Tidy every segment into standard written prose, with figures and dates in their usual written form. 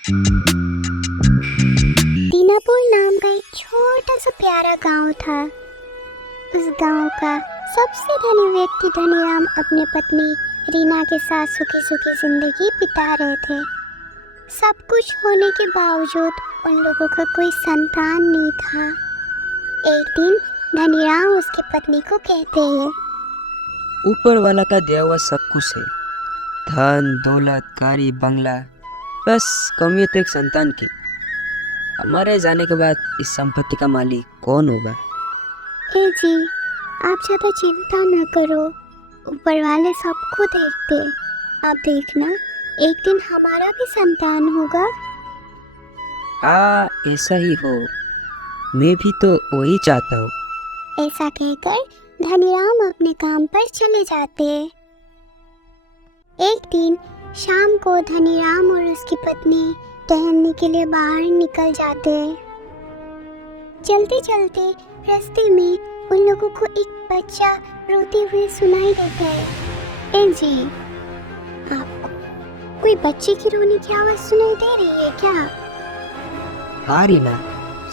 दीनापुर नाम का एक छोटा सा प्यारा गांव था। उस गांव का सबसे धनी व्यक्ति धनीराम अपनी पत्नी रीना के साथ सुखी सुखी जिंदगी बिता रहे थे। सब कुछ होने के बावजूद उन लोगों का कोई संतान नहीं था। एक दिन धनीराम उसकी पत्नी को कहते हैं, ऊपर वाला का दिया हुआ सब कुछ है, धन दौलत गाड़ी बंगला, बस कमी तो एक संतान की। हमारे जाने के बाद इस संपत्ति का मालिक कौन होगा? ए जी, आप ज़्यादा चिंता न करो, ऊपर वाले सबको देखते। आप देखना, एक दिन हमारा भी संतान होगा। हाँ, ऐसा ही हो, मैं भी तो वही चाहता हूँ। ऐसा कहकर धनीराम अपने काम पर चले जाते। एक दिन शाम को धनीराम और उसकी पत्नी टहलने के लिए बाहर निकल जाते। चलते चलते रास्ते में उन लोगों को एक बच्चा रोते हुए सुनाई देता है। ए जी, आपको कोई बच्चे की रोने की आवाज सुनाई दे रही है क्या? हाँ रीना,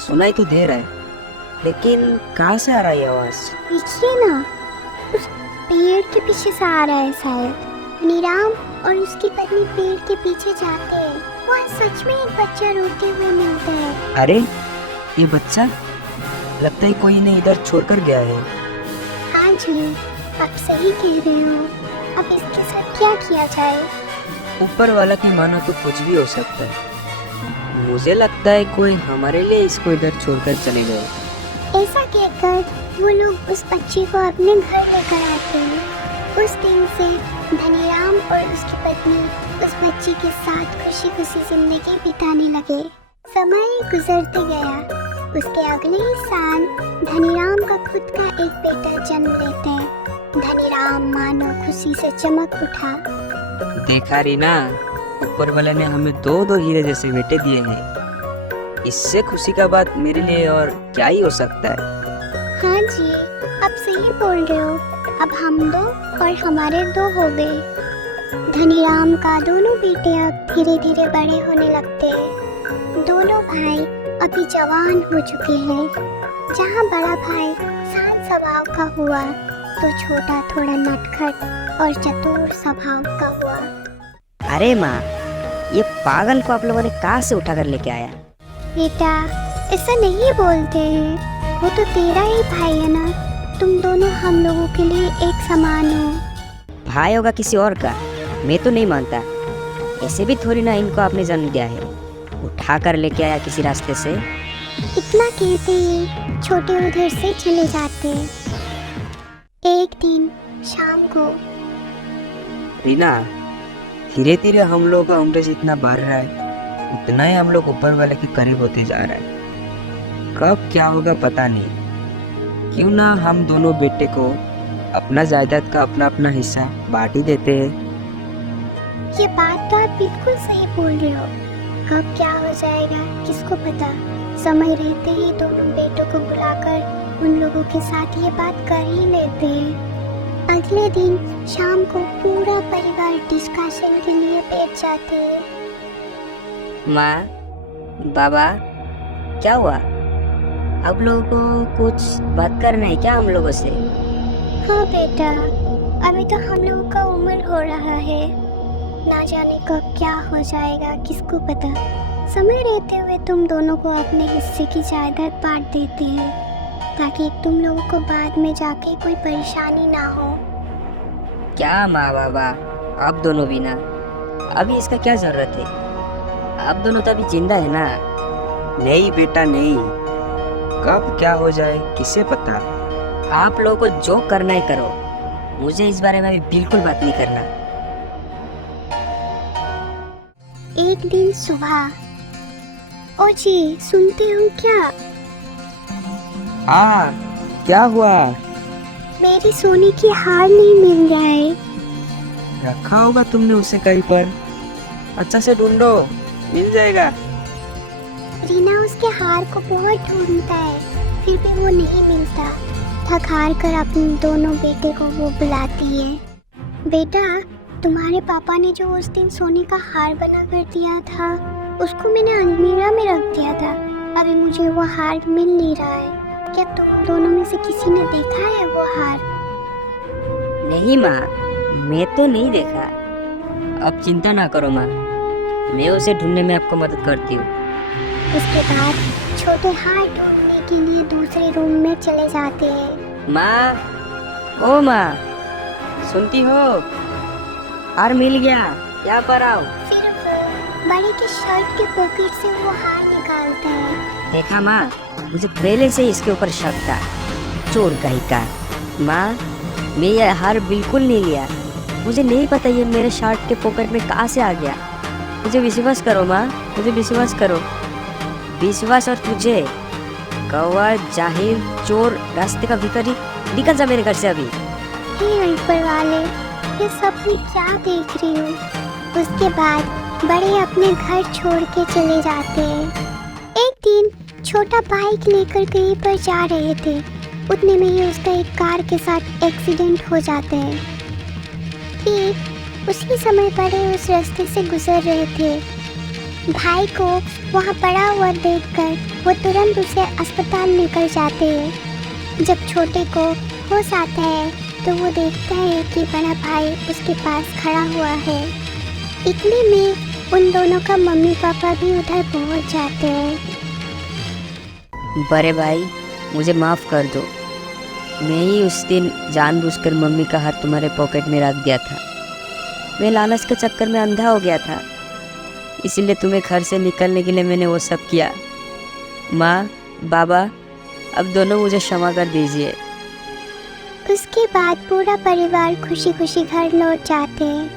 सुनाई तो दे रहा है, लेकिन कहाँ से आ रहा है आवाज? देखिए ना, उस पेड़ के पीछे से आ रहा है शायद। धनीराम और उसकी पत्नी पेड़ के पीछे जाते हैं। वहाँ सच में एक बच्चा रोते हुए मिलता है। अरे ये बच्चा, लगता है कोई ने इधर छोड़कर गया है। हाँ जी, आप सही कह रहे हो। अब इसके साथ क्या किया जाए? ऊपर वाला की मानो तो कुछ भी हो सकता है। मुझे लगता है कोई हमारे लिए इसको इधर छोड़कर चले गए। ऐसा कहकर वो लोग उस बच्चे को अपने घर लेकर आते हैं। उस दिन से धनीराम और उसकी पत्नी उस बच्चे के साथ खुशी खुशी जिंदगी बिताने लगे। समय गुजरते गया। उसके अगले ही साल धनीराम का खुद का एक बेटा जन्म लेता है। धनीराम मानो खुशी से चमक उठा। देखा रीना, ऊपर वाले ने हमें दो दो हीरे जैसे बेटे दिए हैं। इससे खुशी का बात मेरे लिए और क्या ही हो सकता है। हाँ जी, आप सही बोल रहे हो। अब हम दो और हमारे दो हो गए। धनीराम का दोनों बेटे अब धीरे धीरे बड़े होने लगते हैं। दोनों भाई अभी जवान हो चुके हैं। जहाँ बड़ा भाई शांत स्वभाव का हुआ, तो छोटा थोड़ा नटखट और चतुर स्वभाव का हुआ। अरे माँ, ये पागल को आप लोगों ने कहाँ से उठा कर लेके आया? बेटा, ऐसा नहीं बोलते हैं। वो तो तेरा ही भाई है ना। तुम दोनों हम लोगों के लिए एक समान हो। भाई होगा किसी और का, मैं तो नहीं मानता। ऐसे भी थोड़ी ना इनको आपने जन्म दिया है, उठा कर लेके आया किसी रास्ते से। इतना कहते ही छोटे उधर से चले जाते। एक दिन शाम को, रीना, धीरे धीरे हम लोग का उम्र जितना बढ़ रहा है, उतना ही हम लोग ऊपर वाले के करीब होते जा रहा है। कब क्या होगा पता नहीं। क्यों ना हम दोनों बेटे को अपना जायदाद का अपना अपना हिस्सा बांट ही देते हैं। ये बात तो आप बिल्कुल सही बोल रहे हो। कब क्या हो जाएगा किसको पता। समय रहते ही दोनों बेटों को बुलाकर उन लोगों के साथ ये बात कर ही लेते हैं। अगले दिन शाम को पूरा परिवार डिस्कशन के लिए बैठ जाते हैं। माँ, बाबा, क्या हुआ? आप लोगों को कुछ बात करना है क्या हम लोगों से? हाँ बेटा, अभी तो हम लोगों का उम्र हो रहा है। ना जाने कब क्या हो जाएगा किसको पता। समय रहते हुए तुम दोनों को अपने हिस्से की जायदाद बांट देते हैं, ताकि तुम लोगों को बाद में जाके कोई परेशानी ना हो। क्या माँ बाबा, आप दोनों भी ना, अभी इसका क्या जरूरत है? आप दोनों तो अभी जिंदा है ना। नहीं बेटा नहीं, कब क्या हो जाए किसे पता। आप लोगों को जो करना है करो, मुझे इस बारे में अभी बिल्कुल बात नहीं करना। एक दिन सुबह, ओ जी सुनते हो क्या? हाँ, क्या हुआ? मेरी सोने की हार नहीं मिल रहा है। रखा होगा तुमने उसे कहीं पर, अच्छा से ढूंढो, मिल जाएगा। रीना उसके हार को बहुत ढूंढता है, फिर भी वो नहीं मिलता। थक हार कर अपने दोनों बेटे को वो बुलाती है। बेटा, तुम्हारे पापा ने जो उस दिन सोने का हार बना कर दिया था, उसको मैंने अलमीरा में रख दिया था। अभी मुझे वो हार मिल नहीं रहा है। क्या तुम दोनों में से किसी ने देखा है वो हार? नहीं माँ, मैं तो नहीं देखा। अब चिंता ना करो माँ, मैं उसे ढूंढने में आपको मदद करती हूँ। उसके बाद छोटे हार ढूंढने के लिए दूसरे रूम में चले जाते हैं। माँ, ओ माँ, सुनती हो? हार मिल गया, यहाँ पर आओ। फिर वो बड़े के शर्ट के पॉकेट से वो हार निकालते हैं। देखा माँ, मुझे पहले से इसके ऊपर शक था, चोर कहीं का। माँ, मैं ये हार बिल्कुल नहीं लिया। मुझे नहीं पता ये मेरे शर्ट के पॉकेट में कहाँ से आ गया। मुझे विश्वास करो माँ, मुझे विश्वास करो। विश्वास और तुझे, कौवा, जाहिल, चोर, रास्ते का भिखारी, निकल जा मेरे घर से अभी। हे ऊपर वाले, ये सब मैं क्या देख रही हूँ? उसके बाद बड़े अपने घर छोड़ के चले जाते हैं। एक दिन छोटा बाइक लेकर कहीं पर जा रहे थे। उतने में ही उसका एक कार के साथ एक्सीडेंट हो जाते हैं। ठीक उसी समय बड़े उस रास्ते से गुजर रहे थे। भाई को वहाँ पड़ा हुआ देखकर वो तुरंत उसे अस्पताल लेकर जाते हैं। जब छोटे को होश आता है तो वो देखता है कि बड़ा भाई उसके पास खड़ा हुआ है। इतने में उन दोनों का मम्मी पापा भी उधर पहुँच जाते हैं। बड़े भाई, मुझे माफ़ कर दो। मैं ही उस दिन जानबूझकर मम्मी का हाथ तुम्हारे पॉकेट में रख दिया था। मैं लालच के चक्कर में अंधा हो गया था, इसीलिए तुम्हें घर से निकलने के लिए मैंने वो सब किया। माँ, बाबा, अब दोनों मुझे क्षमा कर दीजिए। उसके बाद पूरा परिवार खुशी खुशी घर लौट जाते हैं।